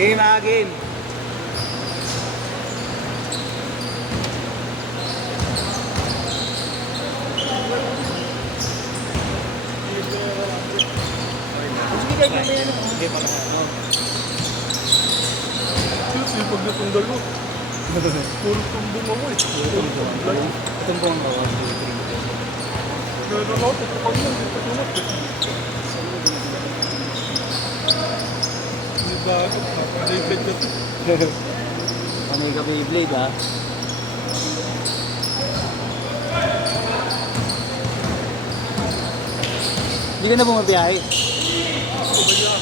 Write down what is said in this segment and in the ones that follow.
Game again. Sige, kahit mamaya na. Hindi pa na. Sipag na itong dalo. Puro tumbong ako eh. Tumbong ako. Meron ako, tutupag lang. Tutumat eh. Hindi bago. Nakaliblade na ito. Panay ka Beyblade ha? Hindi ka na bumabiyahe? Kaya,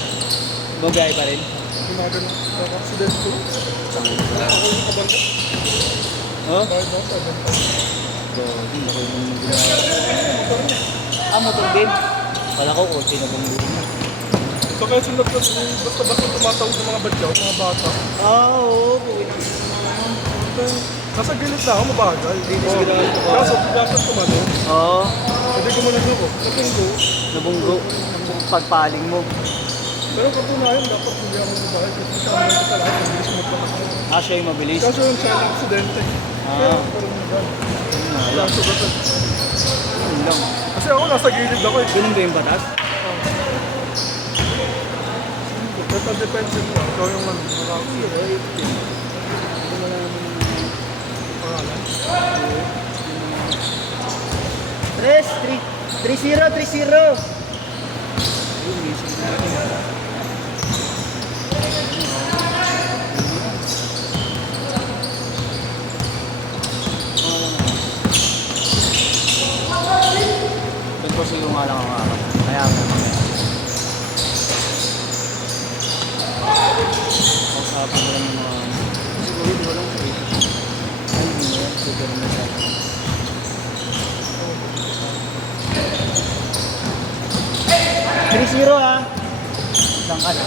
Bumabiyahe pa rin? gumagano. Accident ko. Ako yung kabangga. Oh? Dahil na, kabangga. Hindi ako yung motor din? Wala ko, kotse na bang doon na. So kaya sunod na basta-basta tumatawag ng mga badyaw, mga bata. Oo, buwi na. Nasa gilid na ako, mabagal. Kaso, bigasan ko man eh. Oo, Hindi ko muna ko. Natunggo. nabunggo. Pagpaling mo. Pero katunayan, dapat hindi ako mabagal. Kasi siya naman sa lahat, ang bilis mo patakbo. Siya yung mabilis. Kaso yung siya ng aksidente. Pero parang mabagal. Kaso ba ito? Yun lang. Kasi ako nasa gilid ako eh. Ganun ba yung batas? Total defensive ka. Ikaw yung man. Pangalan. 3-0. Kasi yung nga lang ang araw. Kaya ako mamaya. Kausapin ko lang yung mga... Siguro hindi ko lang sa ito. Ay, hindi mo yan. Siguro na siya. 3-0 ha. Isang ka na.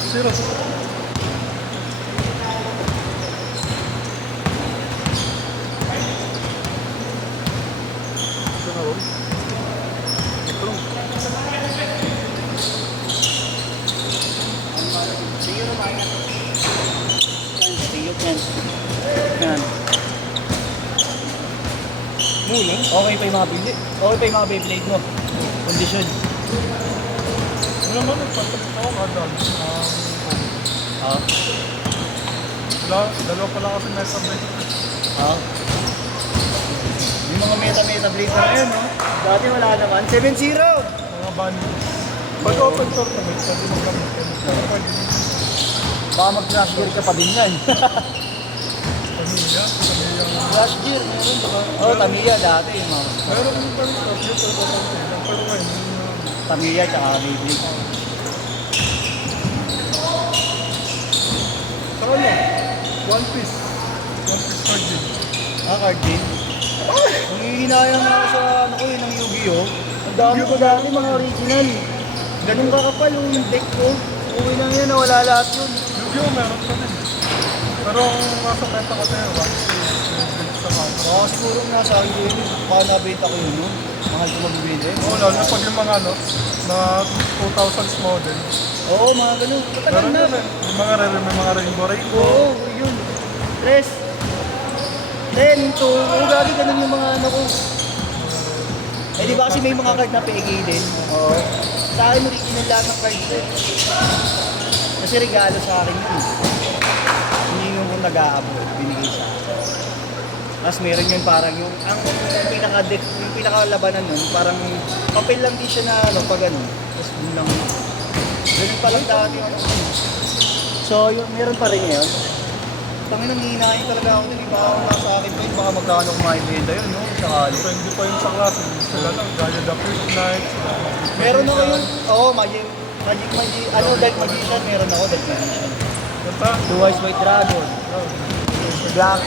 Sira. Yan. Muna. Okay pa yung mga Beyblade. Okay pa yung mga Beyblade mo. Kondisyon. Ano naman, nagpatalit ako kada. Oo. Dalawa pala kasi nasa break. Oo. Yung mga meta Blade na ngayon, no? Dati wala naman. 7-0! Mga band. Pag open tournament, pwede maglamit. Baka mag-crash gear ka pa din yan. Pamilya. Crash gear, meron ba? Oo, Tamiya dati. Yung mga Meron yung parang crash gear, pero kapag pero ngayon, Tamiya tsaka Beyblade. saka ano? One Piece. One Piece card game. Card game. Kung hihinayang ako sa ano ko yun, ng Yu-Gi-Oh! Ang dami ko dati mga original. Ganun kakapal yung deck ko. Uwi lang yan, nawala lahat yun. Yu-Gi-Oh! Meron pa din. Pero ang nasa benta ko tayo, One Piece. Sa mga. Baka siguro nasa akin yun. Baka nabenta ko yun, no? Mahal ko mabibili. Oo, lalo na pag yung mga ano, na 2000s model. Oo, mga ganun. Matagal Meron na. yun eh. Yung mga may mga rainbow. Oo, yun. 3, 10, 2. Oo, gagi ganun yung mga ano ko. Eh, di ba kasi may mga card na PG din? Oo. Sa akin, original lahat ng card din. Kasi regalo sa akin yun. Hindi yung kung nag-a-abot, binigay sa akin. Tapos meron yun parang yung, ang pinaka-deck, yung pinaka-labanan nun, parang papel lang din siya na ano, pag ano. Tapos dun lang, ganun pa lang dati yung ano. So, yun, meron pa rin ngayon. Tangin ang hihinahin talaga ako dun, baka ako nasa akin pa yun, baka magkano kumaibenta yun, no? Sakali. Depende pa yun sa klase. Sila lang, gaya the First Night. Meron ako yun, oo, Magic, ano, Dark Magician, meron ako, Dark Magician. Ganda. Blue Eyes White Dragon, Black,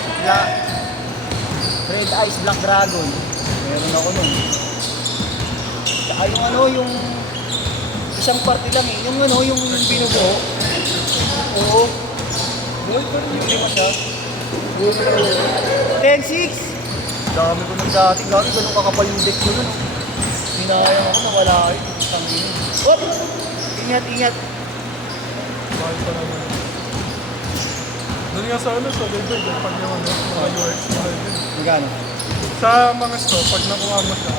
Red Eyes Black Dragon, meron ako nun. yung ano, yung isang parte lang eh. Yung ano, yung binubuo. Oo. Yung lima siya. 10-6. Dami ko nung dati. Dami ganun kakapal yung deck ko nun. Hinayang ako na wala kayo. Tangin. Hop! Ingat, ingat. Mahal pa naman. Doon nga sa ano, sa Beyblade, pag yung ano, mga UX, mahal din. Magkano? Sa mga store, pag nakuha mo siya,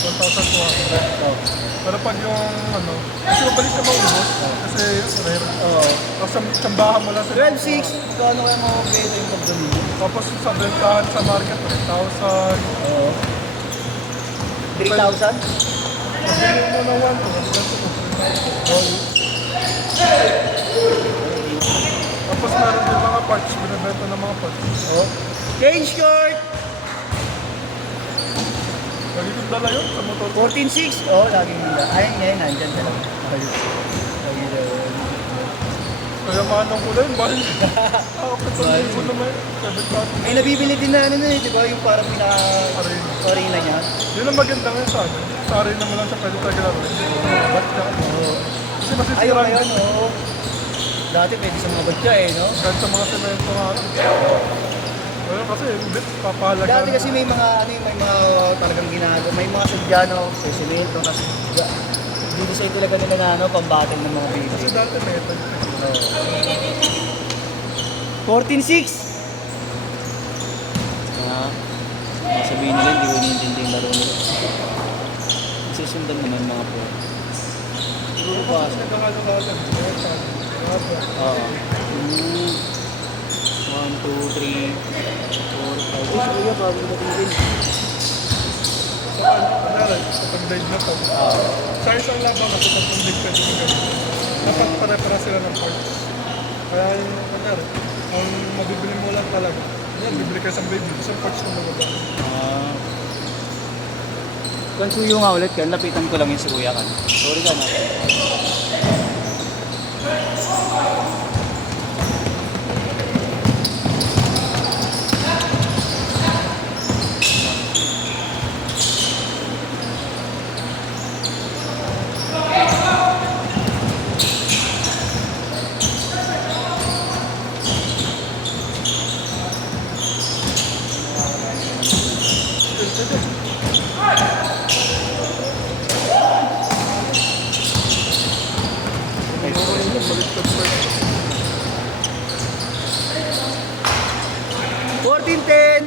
1,200. Oh. Pero pag yung ano, kasi mabalik ka maubos, kasi rare. Oo. Tapos sambahan mo lang sa 12-6. Kano kaya makapagpeta yung pagdamili? Tapos sa bentahan sa market, 3,000. Oo. 3,000? Mabili mo na 1, tapos meron din mga parts, binibenta ng mga parts. Oh. Change court! Lagi kong dala yun sa motor. 14-6. Oh, laging nila. Ayun ngayon, nandyan ka lang. Ayun. Lagi na yun. Kaya manong ko na yun, mahal. Ako katulad ko naman, 7,000. May nabibili din na ano na eh, di ba? Yung parang Arena. arena niya. Yun ang maganda ngayon sa akin. Sa arena mo lang siya pwede tayo laro. Ba't ka? Oo. Kasi Ayaw masisira ngayon, oo. Dati pwede sa mga badya eh, no? kahit sa mga semento nga lang. Pero kasi, bit, papahalaga. Dati kasi may mga ano yung may mga talagang ginagawa, may mga sudyano, sa semento, kasi didesign talaga nila na ano, pambattle ng mga Kasi baby. dati metal. 14-6! Ah, sabihin nila, hindi ko iniintindi yung laro nila. Susundan naman mga po. Siguro ba? Kasi nagkakalaga. Oo. 1, 2, 3, 4, 5. Uy, kuya, bagong dating din. So, kunyari, kapag dive na to, sa isang laban kasi kapag dive pwede mo ganito. Dapat pare-para sila ng parts. Kaya yung, kunyari, ang mabibili mo lang talaga, yan, bibili ka isang baby, isang parts na maganda. Kung suyo nga ulit kan, lapitan ko lang yung si kuya kan. Sorry ka na. Baliktad parts. 14-10!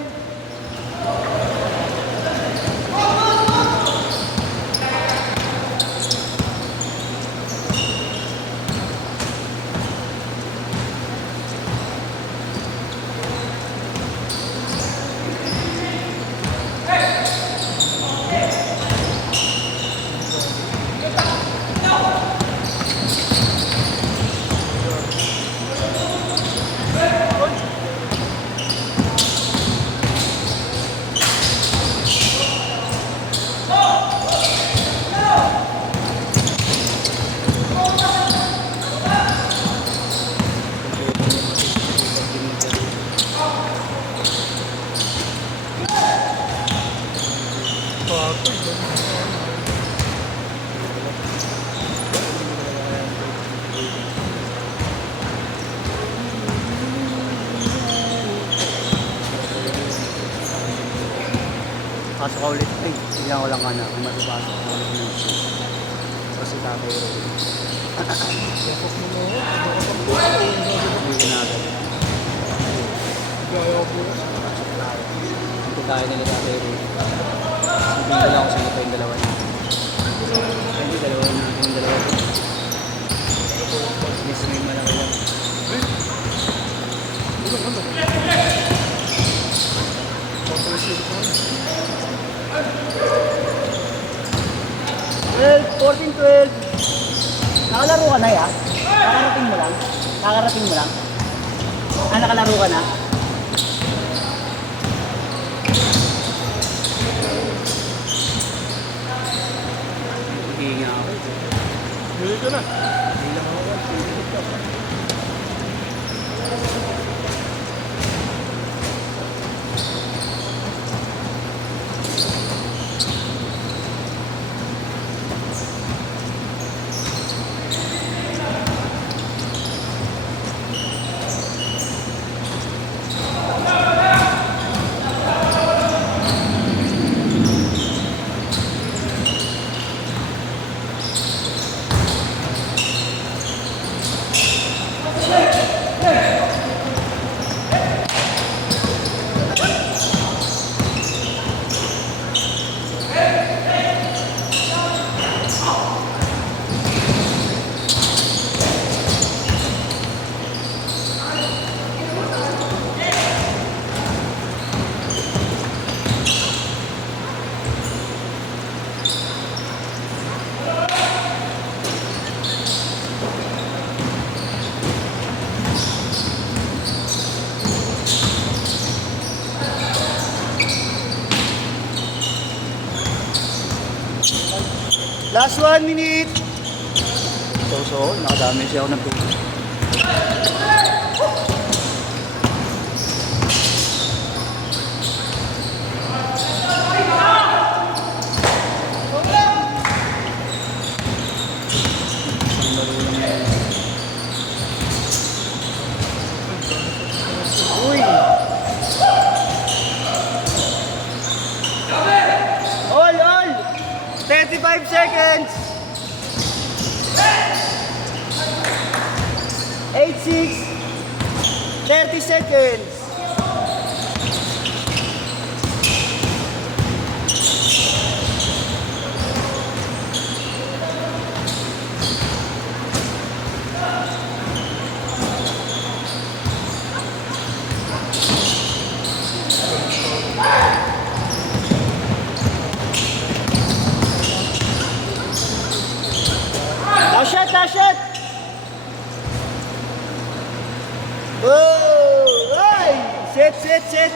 Patoy, Pasok ka ulit. Ay, bigyan ko lang ka na. Kung matupasok ka ulit ng show. Kasi tatay rin. Hindi ko na agad. gaya ko. Hindi tayo nila tatay rin. Sabihin ko lang kung sino pa yung dalawa niya. Hindi, dalawa na. Yung dalawa ko. Miss mo yung malaki lang. Ano? Papaisip ko. 14-12. Nakalaro ka na ya? Nakarating mo lang? Nakarating mo lang? Ah, nakalaro ka na? Hindi nga ako. Bili ko na. Hindi lang ako. Pinipit ka pa. Last 1 minute. So, nakadami siya ako ng tubig. Uy! All! 35 seconds! 8-6 30 seconds! Last shot! Oh! Ay! Set!